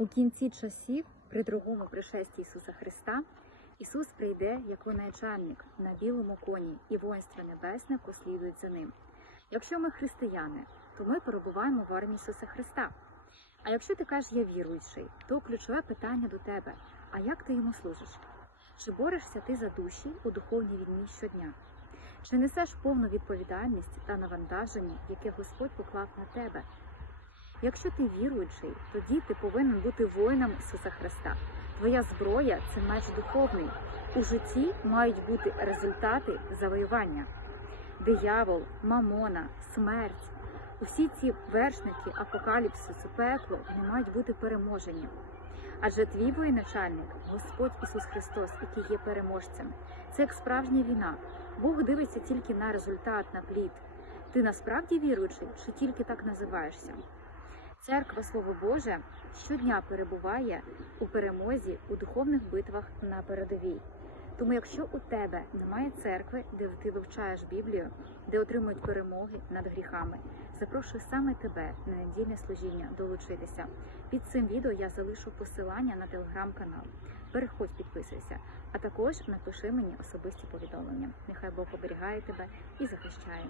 У кінці часів, при другому пришесті Ісуса Христа, Ісус прийде як воєначальник на білому коні, і воїнство небесне послідують за ним. Якщо ми християни, то ми перебуваємо в армії Ісуса Христа. А якщо ти кажеш я віруючий, то ключове питання до тебе: а як ти йому служиш? Чи борешся ти за душі у духовній війні щодня? Чи несеш повну відповідальність та навантаження, яке Господь поклав на тебе? Якщо ти віруючий, тоді ти повинен бути воїном Ісуса Христа. Твоя зброя це меч духовний. У житті мають бути результати завоювання. Диявол, мамона, смерть. Усі ці вершники апокаліпсису, пекло, вони мають бути переможені. Адже твій воєначальник, Господь Ісус Христос, який є переможцем, це як справжня війна. Бог дивиться тільки на результат, на плід. Ти насправді віруючий, чи тільки так називаєшся? Церква Слово Боже щодня перебуває у перемозі у духовних битвах на передовій. Тому, якщо у тебе немає церкви, де ти вивчаєш Біблію, де отримують перемоги над гріхами, запрошую саме тебе на недільне служіння долучитися. Під цим відео я залишу посилання на телеграм-канал. Переходь, підписуйся, а також напиши мені особисті повідомлення. Нехай Бог оберігає тебе і захищає.